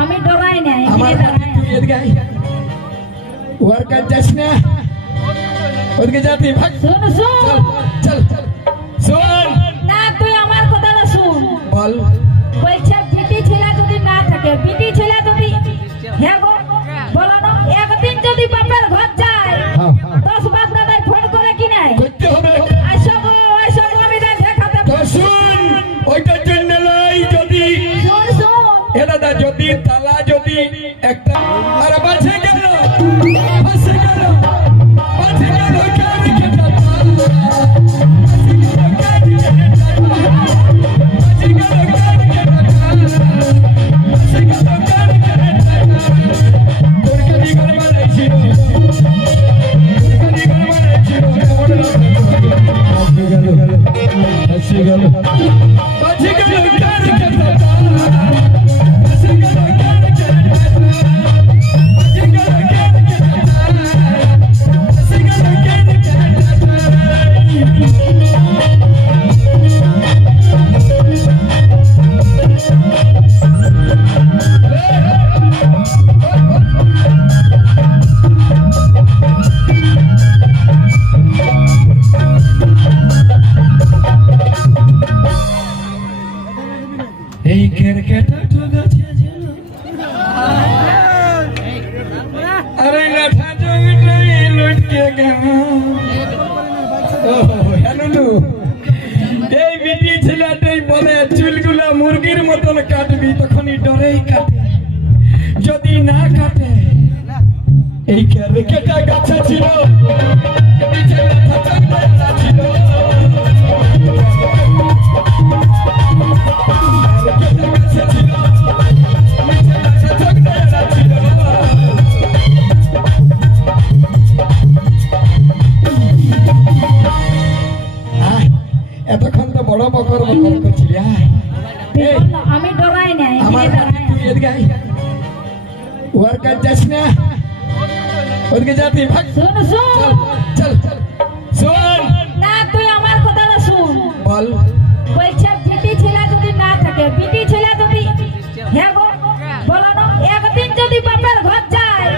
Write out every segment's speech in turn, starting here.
আমি ডরাই না আমার তুই এদিকে আয় ওর কাজ যাস না ওদিকে যাতি ভাগ শুন শুন চল চল শুন না তুই আমার কথাটা শুন বল বলছে বিটি ছেলে যদি না থাকে বিটি ছেলে যদি হ্যাঁ গো বলো না একদিন যদি বাপের ঘর যায় 10 বার দাদাই ফোন করে কি নাই করতে হবে আইসো আমি দেখাতে তো শুন ওইটার জন্য লই যদি শুন শুন এ দাদা যদি তালা যদি একটা আর বাঁচে গেল মুরগির মতন কাটবি তখনই ডরেই কাটে যদি না কাটে এই কেটা গাছে ছিল এতক্ষণ তো বড় বকর বকর করছিলি আমি ডরাই না আমার তুই এদিকে আয় ওর কাজ যাস না ওদিকে যাতি ভাগ শুন শুন চল চল শুন না তুই আমার কথাটা শুন বল বলছে বিটি ছেলে যদি না থাকে বিটি ছেলে যদি হ্যাঁ গো বলো না একদিন যদি বাপের ঘর যায়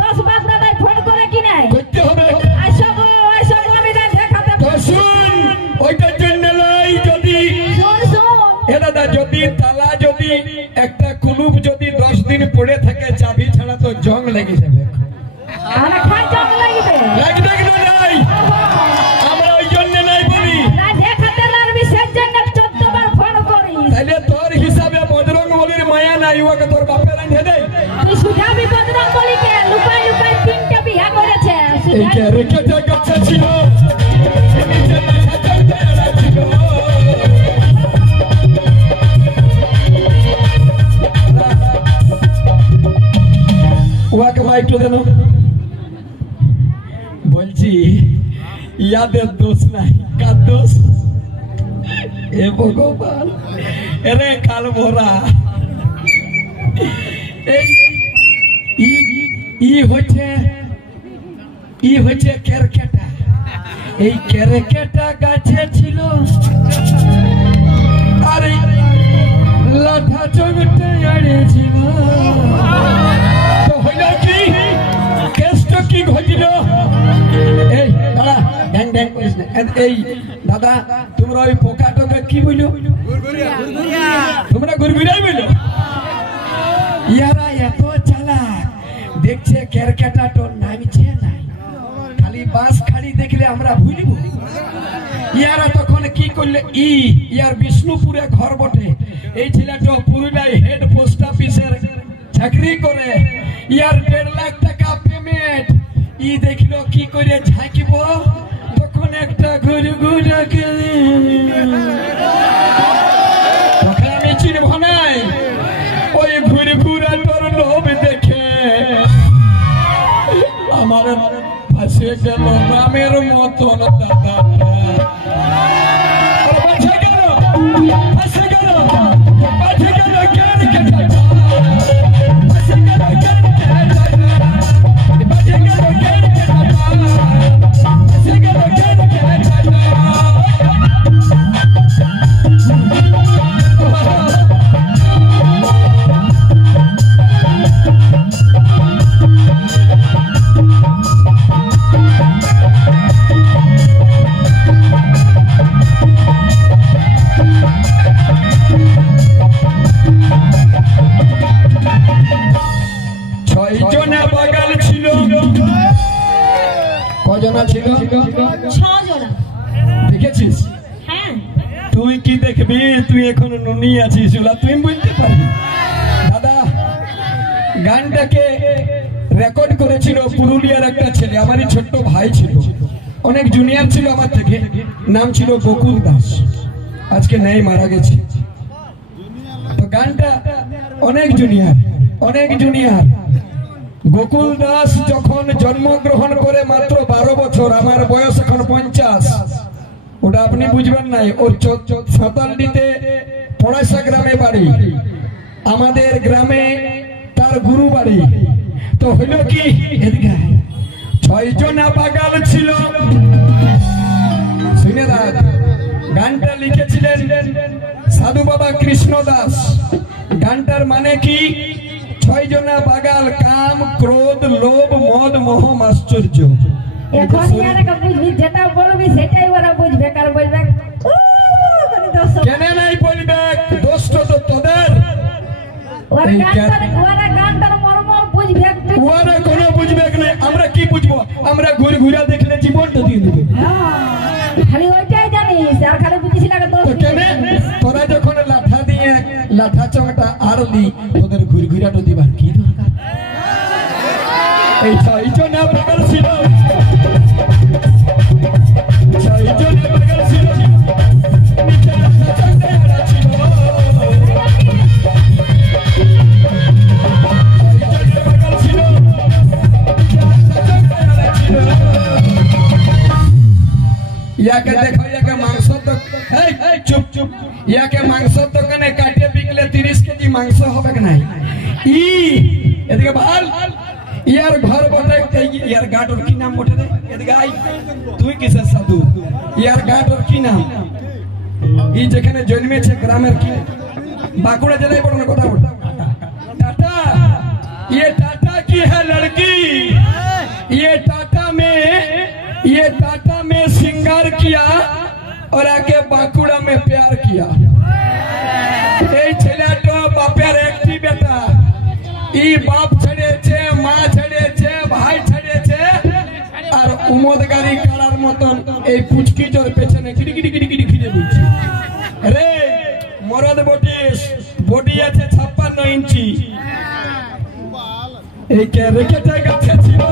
10 বার দাদাই ফোন করে কি নাই করতে হবে আইসো আমি দেখাতে তো শুন ওইটার জন্য লই যদি শুন শুন এ দাদা যদি তালা যদি একটা কুলুপ যদি 10 দিন পড়ে থাকে চাবি ছাড়া তো জং লেগে যাবে আরে খাই জং লাগবে লাগবে কি নাই আমরা ওই জন্য নাই বলি না দেখাতে লাগবি সেই জন্য 14 বার ফোন করি তাহলে তোর হিসাবে বজরং বলির মায়া নাই ওকে তোর বাপের আইনে দে তুই সুধাবি বদরং বলিকে লুকাই লুকাই 3টা বিয়া করেছে এই কেটা গাছে ছিল ওয়াকে ভাই একটু দেন বলছি ইয়াদের দোষ নাই কার দোষ এ ভগবান এরে কাল ভরা ই হচ্ছে কেরকেটা এই কেরকেটা গাছে ছিল আরে লাঠা চোখটা আড়েছিল কি ঘটিল এই দাদা ড্যাং ড্যাং করিস না এই দাদা তোমরা ওই পোকা টোকা কি বইল তোমরা গুরগুরাই বইল ইয়ারা এত চালাক দেখছে কেরকেটা তোর নামছে নাই খালি বাস খালি দেখলে আমরা ভুলিব ইয়ারা তখন কি করলে ইয়ার বিষ্ণুপুরে ঘর বটে এই ছেলেটা পুরুলিয়ায় হেড পোস্ট অফিসের চাকরি করে ইয়ার 1.5 লাখ টাকা পেমেন্ট ই দেখলো কি করে ঝাঁকিব তখন একটা ঘুরে ঘুরে তখন আমি চিনব নাই ওই ঘুরে ঘুরে তোর লোভ দেখে আমার ফাঁসে গেল রামের মতন দাদা ফাঁসে গেল জনা ছিল? 6 জনা। দেখেছিস? হ্যাঁ। তুই কি দেখবি? তুই এখন নুনি আছিস, ওলা তুই বুঝতে পারবি। দাদা গানটাকে রেকর্ড করেছিল পুরুলিয়ার একটা ছেলে, আমারই ছোট্ট ভাই ছিল, অনেক জুনিয়র ছিল আমার থেকে, নাম ছিল গোকুল দাস, আজকে নেই, মারা গেছে। তো গানটা অনেক জুনিয়র। গোকুল দাস যখন জন্মগ্রহণ করে মাত্র 12 বছর, আমার বয়স এখন 50, ওটা আপনি বুঝবেন নাই। ওর 47তে পড়াশা গ্রামে বাড়ি, আমাদের গ্রামে তার গুরু বাড়ি। তো হইল কি, 6 জনা বাগাল ছিল। শুনে রাখ, গানটা লিখেছিলেন সাধু বাবা কৃষ্ণ দাস। গানটার মানে কি, 6 জনা বাগাল, কাম ক্রোধ লোভ মদ মোহ আশ্চর্য। এখন ইয়ারা বুঝবি, যেটা বলবি সেটাই ওরা বুঝবে, কার বলবে কেন নাই বলবে, দোষ তো তোদের। ওরা গানটার মর্ম বুঝবে, ওরা কোনো বুঝবে না, আমরা কি বুঝবো? আমরা ঘুরে দেখলে জীবনটা দিয়ে দেবে। খালি ওইটাই জানিস, আর খালি বুঝিস না দোষ। কেন তোরা যখন লাঠা চটা আরলি, তোদের ঘুরাটো দিবার কি দরকার? এই 6 জনা বাগাল ছিল, 6 জনা বাগাল ছিল, নিচে লাঠা চটা আড়া ছিল। 6 জনা বাগাল ছিল, নিচে লাঠা চটা আড়া ছিল। ইয়াকে দেখো, ইয়াকে মাংস তো চুপ, ইয়াকে মাংস দোকানে কাটিয়ে বিকলে 30 কেজি মাংস হবে নাই। এদিকে ভাল, ইয়ার ঘর বটে, ইয়ার গাটর কি নাম বটে রে? এদিকে আই, তুই কিসের সাধু? ইয়ার গাটর কি নাম? যেখানে জন্মেছে গ্রামের কি, বাঁকুড়া জেলায় বড় কথা বল, टाटा। ये टाटा की है लड़की, ये टाटा में श्रृंगार किया और आके बांकुड़ा में प्यार किया। এই ছেলেটা বাপের একটি বেটা, ই বাপ ছেড়েছে, মা ছেড়েছে, ভাই ছেড়েছে, আর উমদ গাড়ি কাড়ার মতন এই পুচকি জোর পেছনে কিড়ি খিড়ে দিচ্ছে। রে মরদ বটিস, বডি আছে 56 ইঞ্চি। এই কে রেখেছে গাছে ছিল,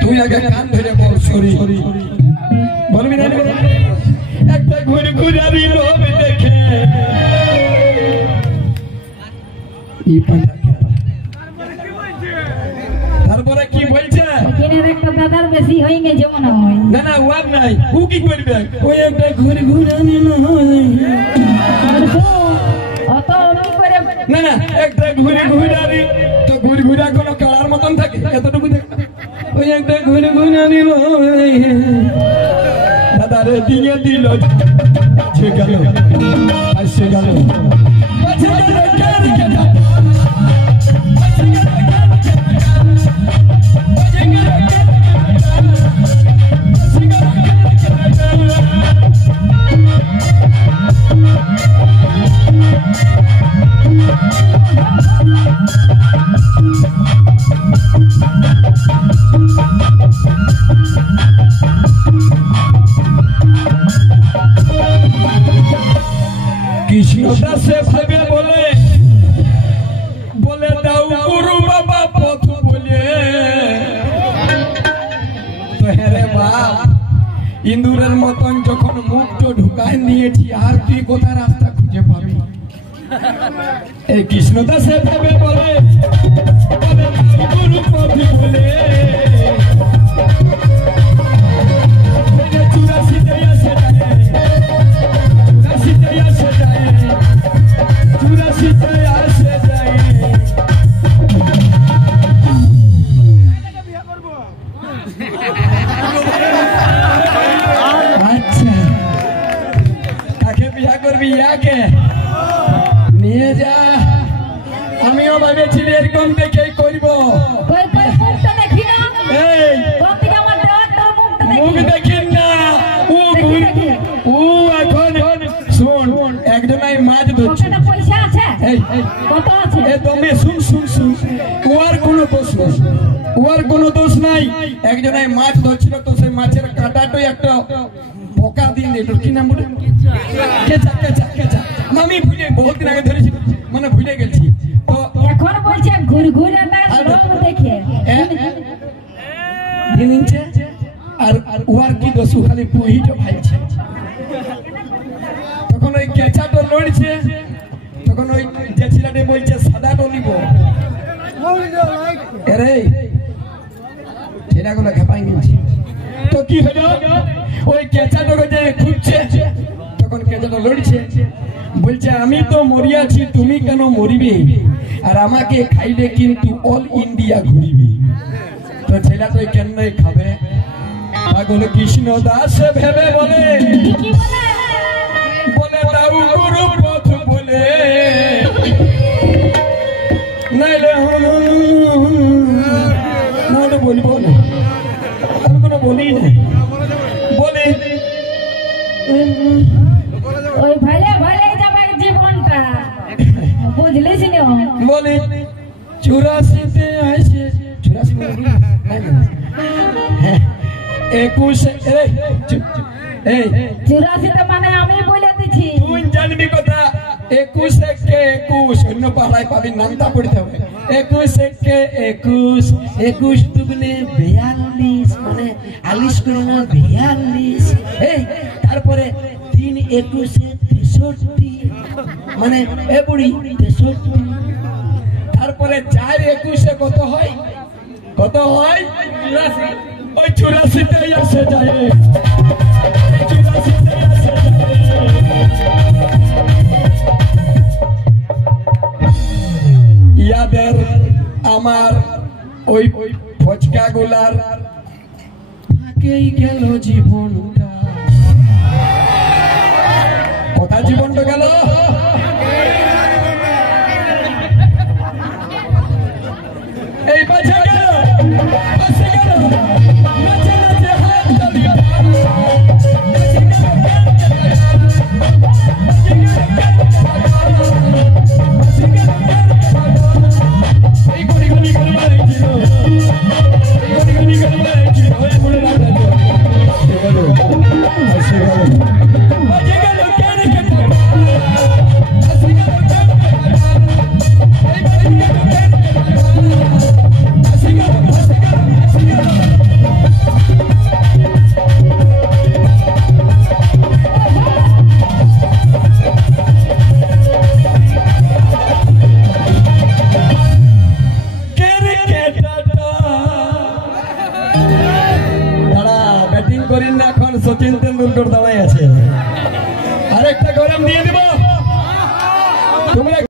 তুই আগে কান ধরে বল সরি, বলবি না? একটা ঘুরি লোভ দেখে তারপরে কি বলছে, একটা দাদার বেশি হয়ে গেছে মনে হয়। না ওয়ার নাই, ও কি করবে? ওই একটা ঘুরি না, একটা ঘুরি তো ঘুরা কোনো কালার মতন থাকে, এতটুকু দেখ। ওই একটা ঘুরি নিল দাদারে দিয়ে দিল, গেল আসে গেল। কৃষ্ণদা সে ভাবে বলে দাও গুরু বাবা পথ বলে। তো হেরে বাপ, ইন্দুরের মতন যখন মুখটা ঢুকায় নিয়েছি, আর তুই কোথা রাস্তা খুঁজে পাবি? এই কৃষ্ণদা সে ভাবে বলে গুরু পথ বলে। 84 আসে যায়, 84 আসে যায়, 84 আসে যায়। আচ্ছা, কাকে বিয়া করবি ইয়াকে নিয়ে যা। আমিও ভেবেছিলি এরকম দেখেই করবো। মুখটা দেখি না, এই আমার দেওয়ার তোর মুখটা মুখ দেখি। দেখিন না, ও এখন শুন, একজনাই মাছ ধরছে। পকেটে পয়সা আছে? এই কত আছে? এ তুমি শুন, ওর কোনো দোষ নাই, ওর কোনো দোষ নাই। একজনাই মাছ ধরছিল, তো সেই মাছের কাঁটাটাই একটা পোকা দিয়ে দিল। কি নাম বলে? কেঁচা। আমি ভুলে বহুত দিন আগে ধরেছি, মানে ভুলে গেছি। তো এখন বলছে ঘুরঘুরে রং দেখে দিনছে আর ওর কি দোষ, খালি বহিটা ভাইছে। তখন ওই কেঁচাটা লড়ছে, তখন ওই যে ছেলেটা বলছে সাদাটা নিব। আরে ছেলেগুলো খেপাই নিচ্ছে। তো কি হলো, ওই কেঁচাটাকে যে খুঁজছে, তখন কেঁচাটা লড়ছে, বলছে আমি তো মরিয়াছি, তুমি কেন মরিবে? আর আমাকে খাইলে কিন্তু অল ইন্ডিয়া ঘুরিবে। তো ছেলেটা কেন খাবে? পাগল কৃষ্ণ দাস ভেবে বলে, বলে দাও গুরু পথ বলে, নাইলে না বলবো না, আমি কোনো বলি না, বলে ওই ভালে ভালে যাবে জীবনটা, বুঝলিস না? বলে 84তে আসে, 84 84তে মানে আমি বলে দিচ্ছি, তুই জানবি কথা। 21 অন্য পাড়ায় পাবি, নামটা পড়তে হবে। 21 দুগুনে 42, মানে 40 করে না 42। এই তারপরে 3 21 63, মানে এ বুড়ি 63। তারপরে 4 21 কত হয়? 84। ওই 84তে আসে যায়, 84তে আসে যায়। ইয়াদের আমার ওই ফচকা গোলার ফাঁকেই গেল জীবনটা।